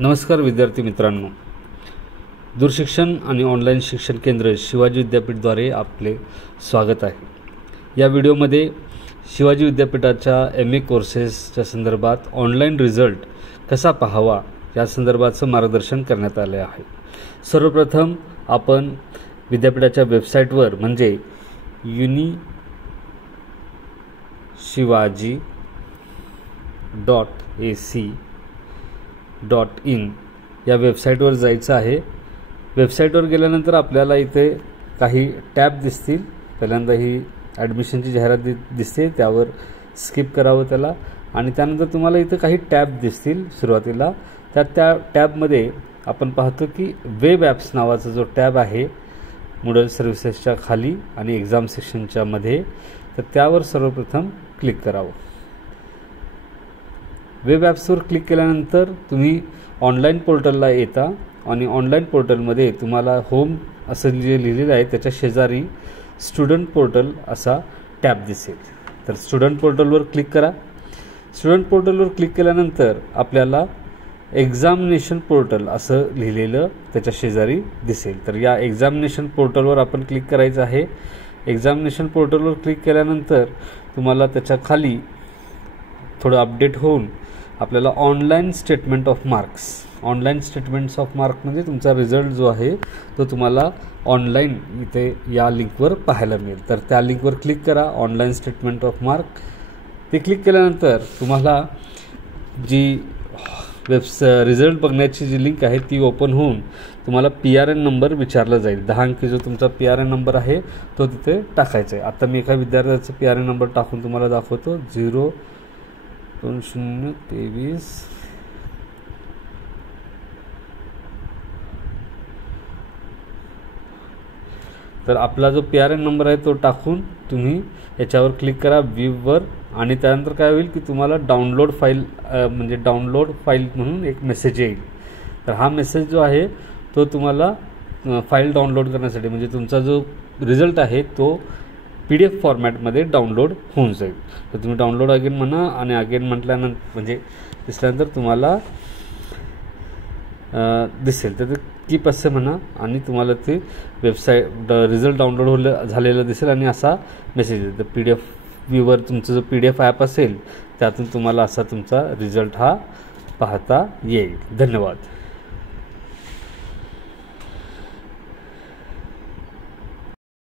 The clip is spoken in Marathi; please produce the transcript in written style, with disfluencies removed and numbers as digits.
नमस्कार विद्यार्थी मित्रांनो, दूरशिक्षण आणि ऑनलाईन शिक्षण केंद्र शिवाजी विद्यापीठद्वारे आपले स्वागत आहे। या व्हिडिओमध्ये शिवाजी विद्यापीठाच्या MA कोर्सेसच्या संदर्भात ऑनलाईन रिझल्ट कसा पाहावा या संदर्भाचं मार्गदर्शन करण्यात आले आहे। सर्वप्रथम आपण विद्यापीठाच्या वेबसाईटवर म्हणजे uniShivaji.ac.in या वेबसाईटवर जायचं आहे। वेबसाईटवर गेल्यानंतर आपल्याला इथे काही टॅब दिसतील। पहिल्यांदा ही ॲडमिशनची जाहिरात दिसते, त्यावर स्किप करावं त्याला आणि त्यानंतर तुम्हाला इथे काही टॅब दिसतील सुरुवातीला। त्या टॅबमध्ये आपण पाहतो की वेब ॲप्स नावाचा जो टॅब आहे मूडल सर्व्हिसेसच्या खाली आणि एक्झाम सेक्शनच्या मध्ये, तर त्यावर सर्वप्रथम क्लिक करावं। वेब ॲप्सवर क्लिक केल्यानंतर तुम्ही ऑनलाईन पोर्टलला येता आणि ऑनलाईन पोर्टलमध्ये तुम्हाला होम असं जे लिहिलेलं आहे त्याच्या शेजारी स्टुडंट पोर्टल असा टॅब दिसेल। तर स्टुडंट पोर्टलवर क्लिक करा। स्टुडंट पोर्टलवर क्लिक केल्यानंतर आपल्याला एक्झामिनेशन पोर्टल असं लिहिलेलं त्याच्या शेजारी दिसेल। तर या एक्झामिनेशन पोर्टलवर आपण क्लिक करायचं आहे। एक्झामिनेशन पोर्टलवर क्लिक केल्यानंतर तुम्हाला त्याच्या खाली थोडं अपडेट होऊन आपल्याला ऑनलाईन स्टेटमेंट ऑफ मार्क्स म्हणजे तुमचा रिझल्ट जो आहे तो तुम्हाला ऑनलाईन इथे या लिंकवर पाहायला मिळेल। तर त्या लिंकवर क्लिक करा, ऑनलाईन स्टेटमेंट ऑफ मार्क। ते क्लिक केल्यानंतर तुम्हाला जी रिझल्ट बघण्याची जी लिंक आहे ती ओपन होऊन तुम्हाला PRN नंबर विचारला जाईल। 10 अंकी जो तुमचा PRN नंबर आहे तो तिथे टाकायचा आहे। आता मी एका विद्यार्थ्याचा PRN नंबर टाकून तुम्हाला दाखवतो। 02023। तर आपला जो PRN नंबर आहे तो टाकून तुम्ही याच्यावर क्लिक करा व्ह्यूवर आणि त्यानंतर काय होईल की तुम्हाला डाउनलोड फाईल म्हणून एक मेसेज येईल। तर हा मेसेज जो आहे तो तुम्हाला फाईल डाउनलोड करण्यासाठी म्हणजे तुमचा जो रिझल्ट आहे तो PDF फॉर्मॅटमध्ये डाउनलोड होऊन जाईल। तर तुम्ही डाउनलोड अगेन म्हणा आणि अगेन म्हटल्यानंतर म्हणजे दिसल्यानंतर तुम्हाला दिसेल। तर कीप असे म्हणा आणि तुम्हाला ते वेबसाईट रिझल्ट डाउनलोड झालेलं दिसेल आणि असा मेसेज येईल। तर PDF व्ह्यूवर तुमचं जो PDF ॲप असेल त्यातून तुम्हाला असा तुमचा रिझल्ट हा पाहता येईल। धन्यवाद।